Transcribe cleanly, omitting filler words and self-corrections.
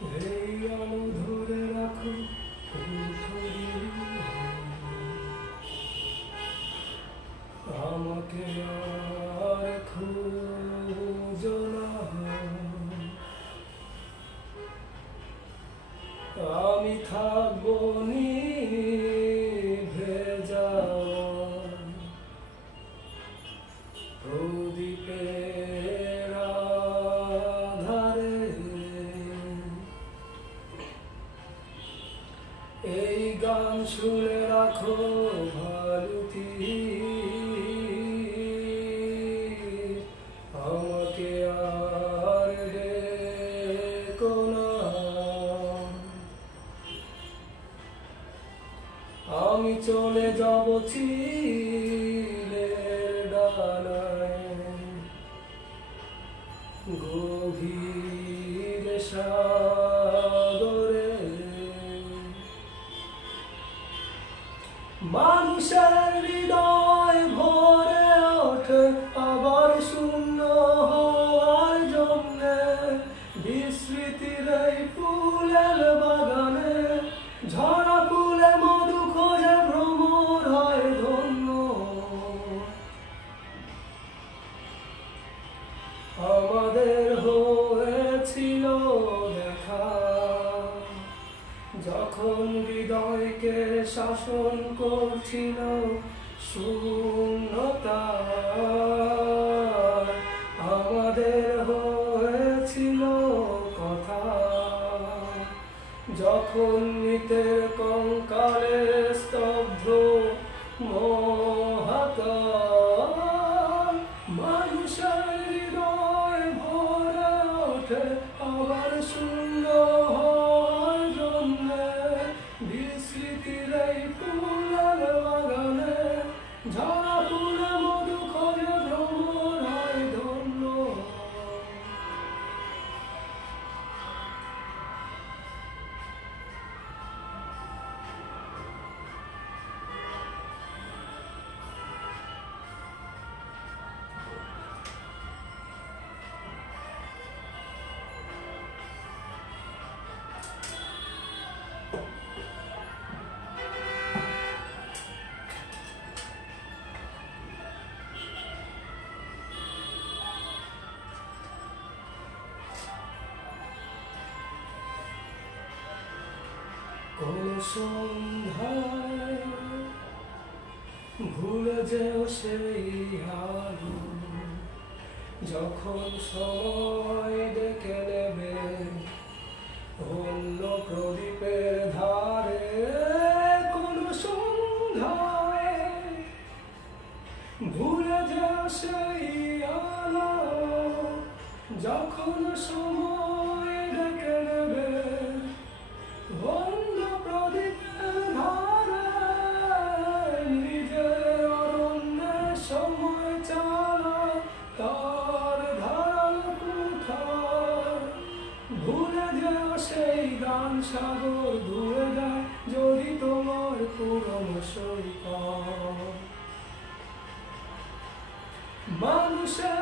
এই আলো ধরে রাখো আমাকে আর খুঁজো না, আমি থাকবো নিভে যাওয়া প্রদীপের আধারে। এই গান শুনে রাখো ভারতী, আমাকে আর ডেকো না, আমি চলে যাব চিলের ডানায় গভীর সাগরে। মানুষের হৃদয় ভরে ওঠে আবার শূন্য হওয়ার জন্যে, বিস্মৃতির এই ফুলের বাগানে ঝরা ফুলে মধু খোঁজে ভ্রমর হয় ধন্য। আমাদের হয়েছিল দেখা যখন হৃদয়কে শাসন করছিল শূন্যতা। আমাদের হয়েছিল কথা যখন নিতের কঙ্কালে স্তব্ধ মহাকাশ। মানুষের হৃদয় ভরে ওঠে আবার শূন্য হওয়ার জন্যে, বিস্মৃতির এই ফুলের বাগানে ঝরা ফুলে মধু খোঁজে ভ্রমর হয় ধন্য। কোন সন্ধ্যায় ভুলে যেও সেই আলো, যখন সময় ডেকে নেবে অন্য প্রদীপের ধারে। কোন সন্ধ্যায় ভুলে যেও সেই আলো, যখন সময় ডেকে নেবে অন্য প্রদীপের ধারে। নিজের অরণ্যে সময় চালা তার ধারাল কুঠার। ভুলে যেও সেই গান সাগর ধুয়ে যায় যদি তোমার পুরনো সৈকত। মানুষের